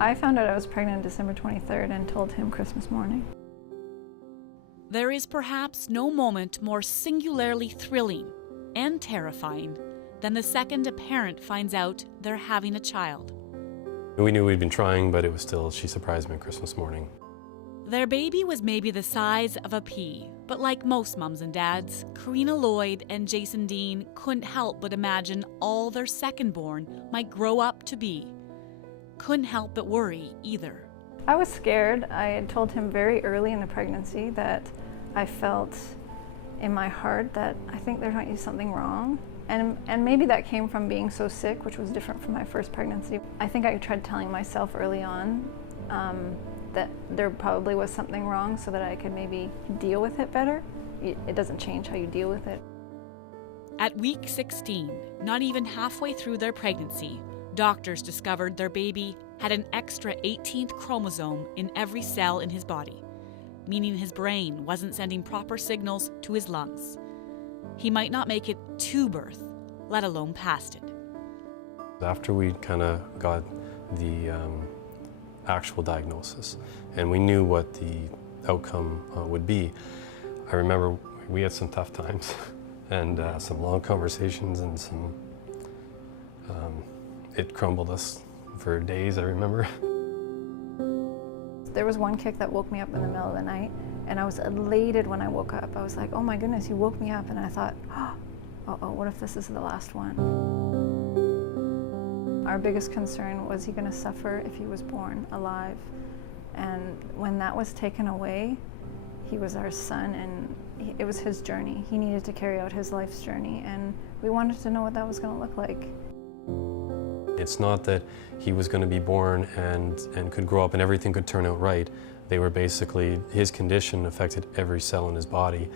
I found out I was pregnant December 23rd and told him Christmas morning. There is perhaps no moment more singularly thrilling and terrifying than the second a parent finds out they're having a child. We knew we'd been trying, but it was still, she surprised me on Christmas morning. Their baby was maybe the size of a pea, but like most mums and dads, Karina Lloyd and Jason Dean couldn't help but imagine all their second-born might grow up to be. Couldn't help but worry either. I was scared. I had told him very early in the pregnancy that I felt in my heart that I think there might be something wrong. And maybe that came from being so sick, which was different from my first pregnancy. I think I tried telling myself early on that there probably was something wrong so that I could maybe deal with it better. It doesn't change how you deal with it. At week 16, not even halfway through their pregnancy, doctors discovered their baby had an extra 18th chromosome in every cell in his body, meaning his brain wasn't sending proper signals to his lungs. He might not make it to birth, let alone past it. After we kind of got the actual diagnosis and we knew what the outcome would be, I remember we had some tough times and some long conversations and some, it crumbled us for days, I remember. There was one kick that woke me up in the middle of the night, and I was elated when I woke up. I was like, oh my goodness, you woke me up, and I thought, uh-oh, what if this is the last one? Our biggest concern, was he gonna suffer if he was born alive? And when that was taken away, he was our son, and it was his journey. He needed to carry out his life's journey, and we wanted to know what that was gonna look like. It's not that he was going to be born and could grow up and everything could turn out right. They were basically, his condition affected every cell in his body,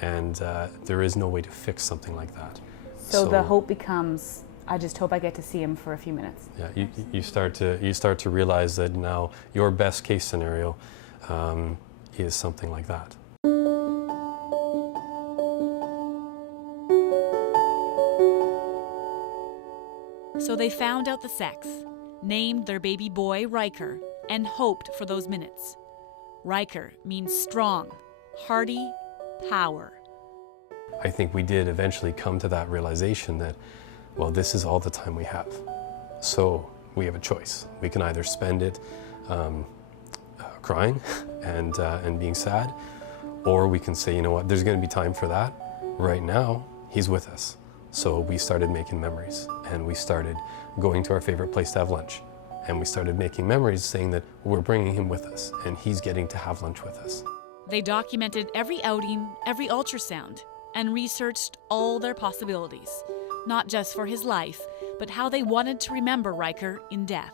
and there is no way to fix something like that. So the hope becomes, I just hope I get to see him for a few minutes. Yeah, you start to realize that now your best case scenario is something like that. So they found out the sex, named their baby boy Riker, and hoped for those minutes. Riker means strong, hardy, power. I think we did eventually come to that realization that, well, this is all the time we have. So we have a choice. We can either spend it crying and being sad, or we can say, you know what, there's going to be time for that. Right now, he's with us. So we started making memories, and we started going to our favorite place to have lunch. And we started making memories saying that we're bringing him with us, and he's getting to have lunch with us. They documented every outing, every ultrasound, and researched all their possibilities, not just for his life, but how they wanted to remember Riker in death.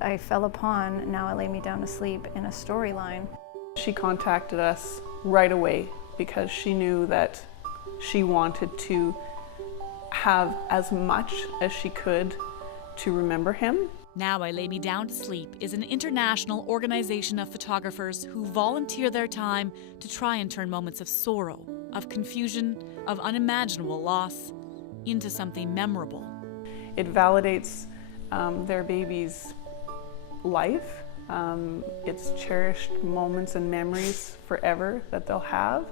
I fell upon Now I Lay Me Down to Sleep in a storyline. She contacted us right away because she knew that she wanted to have as much as she could to remember him. Now I Lay Me Down to Sleep is an international organization of photographers who volunteer their time to try and turn moments of sorrow, of confusion, of unimaginable loss into something memorable. It validates their baby's life. It's cherished moments and memories forever that they'll have.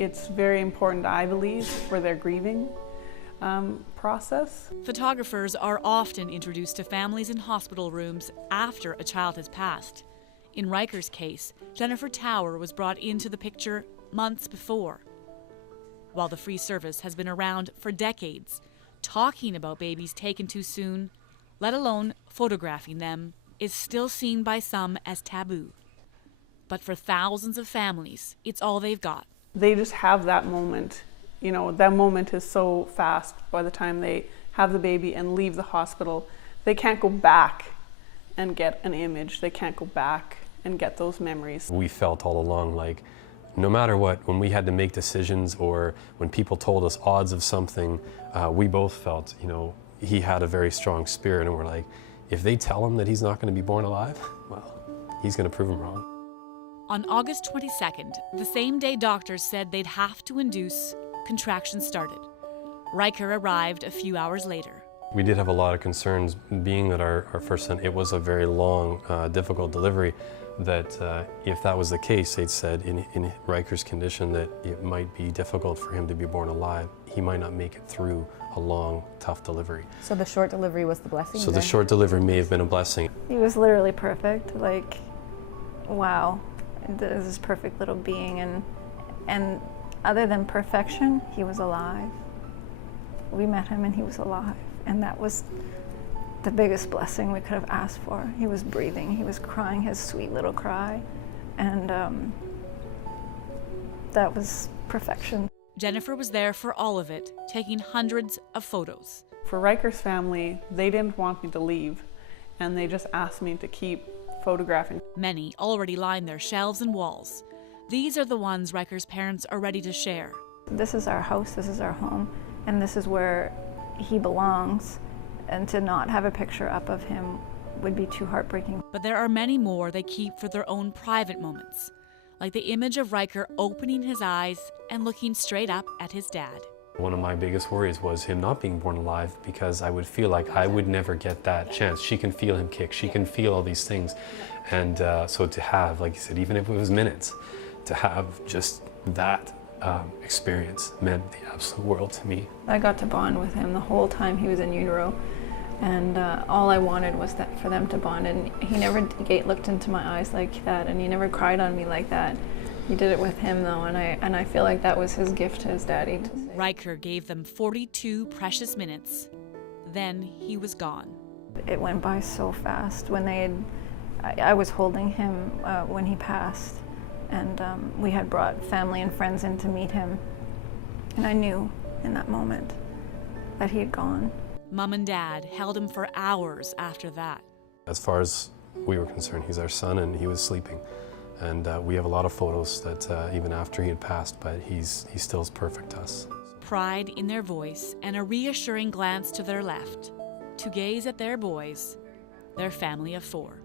It's very important, I believe, for their grieving process. Photographers are often introduced to families in hospital rooms after a child has passed. In Riker's case, Jennifer Tower was brought into the picture months before. While the free service has been around for decades, talking about babies taken too soon, let alone photographing them, is still seen by some as taboo. But for thousands of families, it's all they've got. They just have that moment. You know, that moment is so fast. By the time they have the baby and leave the hospital, they can't go back and get an image. They can't go back and get those memories. We felt all along like no matter what, when we had to make decisions or when people told us odds of something, we both felt, you know, he had a very strong spirit, and we're like, if they tell him that he's not going to be born alive, well, he's going to prove them wrong. On August 22nd, the same day doctors said they'd have to induce, contractions started. Riker arrived a few hours later. We did have a lot of concerns, being that our first son, it was a very long, difficult delivery, that if that was the case, they'd said in Riker's condition that it might be difficult for him to be born alive. He might not make it through a long, tough delivery. So the short delivery was the blessing? So the short delivery may have been a blessing. He was literally perfect, like, wow, this is perfect little being, and other than perfection, he was alive. We met him and he was alive, and that was the biggest blessing we could have asked for. He was breathing, he was crying his sweet little cry, and that was perfection. Jennifer was there for all of it, taking hundreds of photos. For Riker's family, they didn't want me to leave, and they just asked me to keep photographing. Many already line their shelves and walls. These are the ones Riker's parents are ready to share. This is our house, this is our home, and this is where he belongs, and to not have a picture up of him would be too heartbreaking. But there are many more they keep for their own private moments, like the image of Riker opening his eyes and looking straight up at his dad. One of my biggest worries was him not being born alive, because I would feel like I would never get that chance. She can feel him kick, she can feel all these things. And so to have, like you said, even if it was minutes, to have just that experience meant the absolute world to me. I got to bond with him the whole time he was in utero, and all I wanted was that for them to bond, and he never looked into my eyes like that, and he never cried on me like that. He did it with him though, and I feel like that was his gift to his daddy. Riker gave them 42 precious minutes. Then he was gone. It went by so fast. When I was holding him when he passed, and we had brought family and friends in to meet him, and I knew in that moment that he had gone. Mom and Dad held him for hours after that. As far as we were concerned, he's our son and he was sleeping. And we have a lot of photos that even after he had passed, but he still is perfect to us. Pride in their voice and a reassuring glance to their left to gaze at their boys, their family of 4.